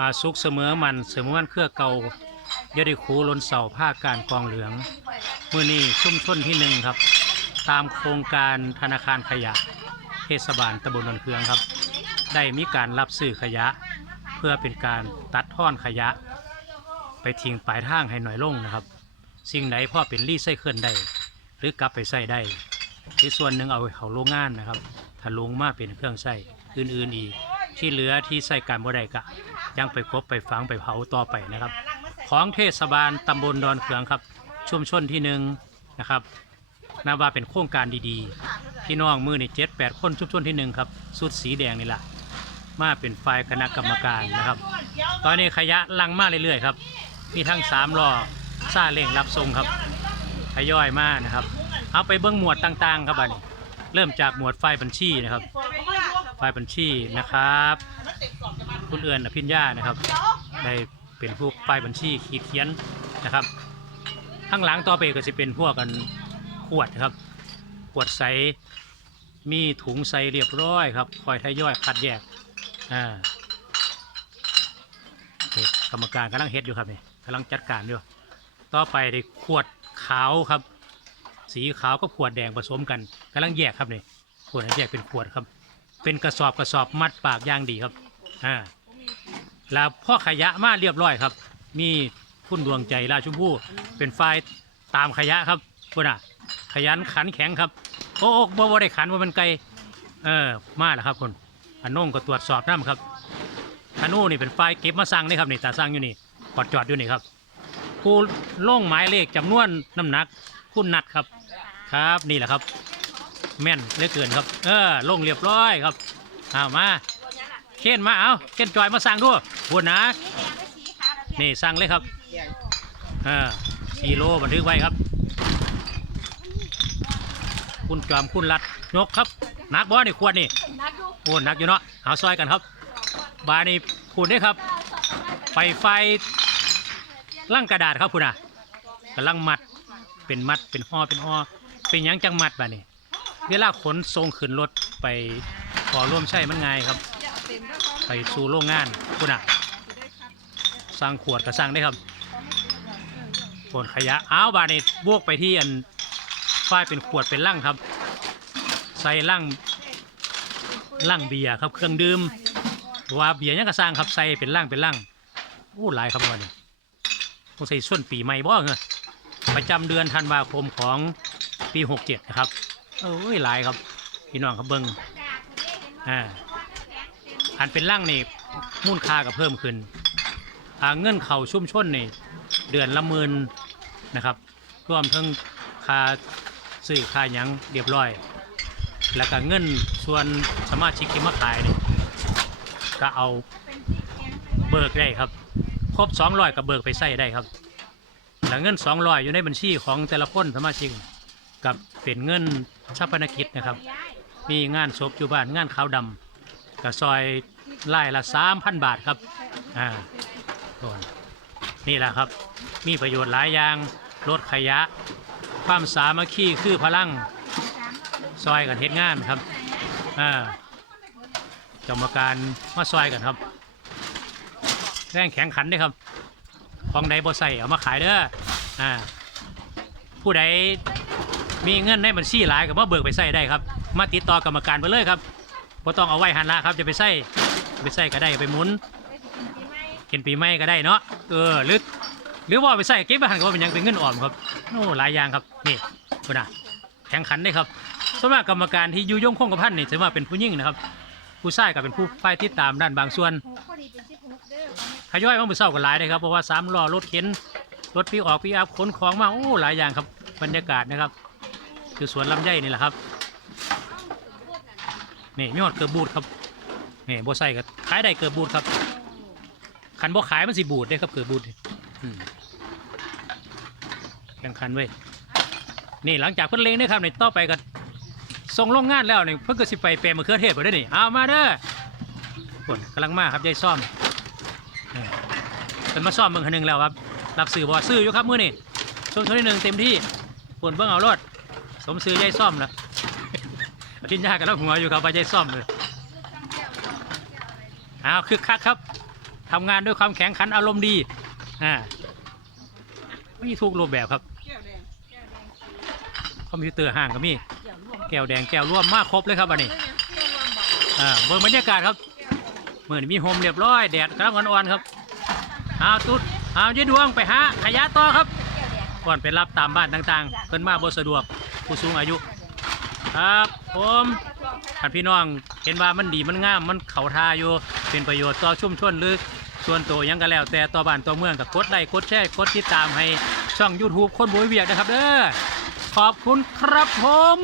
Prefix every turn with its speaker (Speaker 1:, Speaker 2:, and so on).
Speaker 1: อาสุกเสมอมันเสมอมันเครือเก่ายาได้คูลนเสาผ้าการกองเหลืองเมื่อนี้ชุ่มชนที่หนึ่งครับ ตามโครงการธนาคารขยะ เทศบาลตำบลนนเคืองครับ ได้มีการรับซื้อขยะ เพื่อเป็นการตัดท่อนขยะ ไปทิ้งปลายทางให้หน่อยลงนะครับ สิ่งไหนพ่อเป็นรีไซเคิลได้หรือกลับไปใส่ได้อีกส่วนหนึ่งเอาไปเขาโรงงานนะครับถ้าลงมาเป็นเครื่องใส่อื่นๆอีกที่เหลือที่ใส่การบ่ได้ก็ ยังไปกบไปฝังไปเผาต่อไปนะครับ ของเทศบาลตำบลดอนเขืองครับ ชุมชนที่หนึ่งนะครับนับว่าเป็นโครงการดีๆ พี่น้องมือนี่เจ็ดแปดคนชุมชนที่หนึ่งครับสุดสีแดงนี่แหละมาเป็นฝ่ายคณะกรรมการนะครับ ตอนนี้ขยะลังมาเรื่อยๆครับ มีทั้งสามล้อซาเล่งรับส่งครับทยอยมานะครับ เอาไปเบิ้องหมวดต่างๆ ครับบัดนี้เริ่มจากหมวดฝ่ายบัญชีนะครับฝ่ายบัญชีนะครับ คุณเอือนอภิญญานะครับ ได้เป็นผู้ฝ่ายบัญชีขีดเขียนนะครับ ข้างหลังต่อไปก็จะเป็นพวกกันขวดครับ ขวดใส มีถุงใสเรียบร้อยครับ คอยทยอยคัดแยก อ่ากรรมการกำลังเฮ็ดอยู่ครับนี่กำลังจัดการอยู่ ต่อไปได้ขวดขาวครับ สีขาวกับขวดแดงผสมกันกำลังแยกครับนี่ขวดแยกเป็นขวดครับ เป็นกระสอบกระสอบมัดปากย่างดีครับ อ่า แล้วพ่อขยะมาเรียบร้อยครับ มีคุณดวงใจราชชมพู่เป็นฝ่ายตามขยะครับคุณอะ ขยันขันแข็งครับ โอ้โอ้บ่บ่ได้ขันว่ามันไกลเออมาแล้วครับคุณอันน่งก็ตรวจสอบน้ำครับอันโน่นี่เป็นฝ่ายเก็บมาสั่งนี่ครับนี่ตาสั่งอยู่นี่กอดจอดอยู่นี่ครับผู้ล่งหมายเลขจำนวนน้ำหนัก คุณนัดครับ ครับนี่แหละครับ แม่นเหลือเกินครับ เออลงเรียบร้อยครับเอามา เข็นมาเอาเข็นจอยมาสั่งด้วยพูดนะ นี่สั่งเลยครับเออสี่โลบันทึกไว้ครับ คุณจอมคุณรัดยกครับนักบ่นี่ขวดนี่โอ้นักอยู่เนาะเอาซอยกันครับ บานี่พูดได้ครับไปไฟลั่งกระดาษครับคุณอะกำลังมัดเป็นมัดเป็นห่อเป็นห่อเป็นยังจังมัดบานี่เวลาขนทรงขึ้นรถไปขอร่วมใช้มันไงครับ ไปสู่โรงงานคุณอะสร้างขวดก็สร้างได้ครับขนขยะอ้าวบานี่บวกไปที่อันฝ้ายเป็นขวดเป็นลังครับ ใส่ลังลังเบียร์ครับเครื่องดื่มว่าเบียร์ยังก็สร้างครับใส่เป็นลังเป็นลังโอ้หลายครับวันนี้ต้องใส่ส่วนปีใหม่บ่เหรอประจำเดือนธันวาคมของปีหกเจ็ดนะครับโอ้ยหลายครับพี่น้องครับเบิ้งอ่า อันเป็นร่างนี่มูลค่าก็เพิ่มขึ้นอ่าเงินเข่าชุ่มชนนี่เดือนละหมื่นนะครับ รวมทั้งค่าซื้อค่ายังเรียบร้อย แล้วก็เงินส่วนสมาชิกที่มาขายนี่ก็เอาเบิกได้ครับ ครบสองร้อยก็เบิกไปใส่ได้ครับ แล้วเงินสองร้อยอยู่ในบัญชีของแต่ละคนสมาชิกกับเป็นเงินชาปนกิจนะครับ มีงานศพอยู่บ้านงานขาวดำกระซอย ไล่ละสามพันบาทครับอ่านี่แหละครับ มีประโยชน์หลายอย่างลดขยะ ความสามัคคีคือพลังซอยกันเฮ็ดงานครับอ่ากรรมการมาซอยกันครับแรงแข็งขันด้วยครับ ของใดบ่ใส่เอามาขายเด้ออ่าผู้ใดมีเงินในบัญชีหลายก็มาเบิกไปใส่ได้ครับ มาติดต่อกรรมการไปเลยครับบ่ต้องเอาไว้หันละครับจะไปใส่ ไปใส่ก็ได้ไปหมุนกินปีใหม่ก็ได้เนาะเออหรือหรือว่าไปใส่เก็บไปหันก็ว่าเป็นหยังเป็นเงินออมครับโอ้หลายอย่างครับนี่คุณน่ะแข่งขันได้ครับส่วนมากกรรมการที่อยู่ย่งคงกับพันนี่ถือว่าเป็นผู้ยิ่งนะครับ ผู้ชายก็เป็นผู้ฝ่ายติดตามด้านบางส่วนขย่อยมามือเศร้ากันหลายเลยครับเพราะว่าสามล้อรถเข็นรถพี่ออกพี่อัพขนของมาโอ้หลายอย่างครับบรรยากาศนะครับคือสวนลำไยนี่แหละครับ นี่มีหอดเกือบบูดครับ นี่บัใส่ก็ขายได้เกือบบูดครับคันบ่ขายมันสิบูดได้ครับเกือบบูดอืมแข่งขันเว้ยนี่หลังจากเพิ่นเลงได้ครับนี่ต่อไปก็ส่งโรงงานแล้วนี่เพิ่นก็สิไปแปลมะเขือเทศไปได้อนี่เอามาเด้อคนกำลังมาครับยายซ่อมนี่เป็นมาซ่อมเมืองคนหนึ่งแล้วครับรับซื้อบ่ซื้ออยู่ครับมื้อนี่ช่วงช่วงที่หนึ่งเต็มที่ปวนเบิ่งเอารถสมซื้อยายซ่อมนะอาทิตย์ยากันแล้วหัวอยู่ครับว่าใจซ่อมเลย อ้าวคึกคักครับทำงานด้วยความแข็งขันอารมณ์ดีอ่ามีทุกรูปแบบครับ คอมพิวเตอร์ห่างก็มีแก้วแดงแก้วร่วมมากครบเลยครับอันนี้อ่าเบิ่งบรรยากาศครับเหมือนมีโฮมเรียบร้อยแดดกำลังอ่อนๆครับเอาตุ๊ดเอาเยดวงไปหาขยะต่อครับ ก่อนไปรับตามบ้านต่างๆเพิ่นมาบ่สะดวกผู้สูงอายุ ครับผมท่านพี่น้องเห็นว่ามันดีมันงามมันเข่าทาอยู่ เป็นประโยชน์ต่อชุมชนหรือส่วนตัวยังก็แล้วแต่ต่อบ้านต่อเมืองกับกดไลค์กดแชร์กดติดตามให้ช่อง YouTube คนบุยเวียกนะครับเด้อขอบคุณครับผม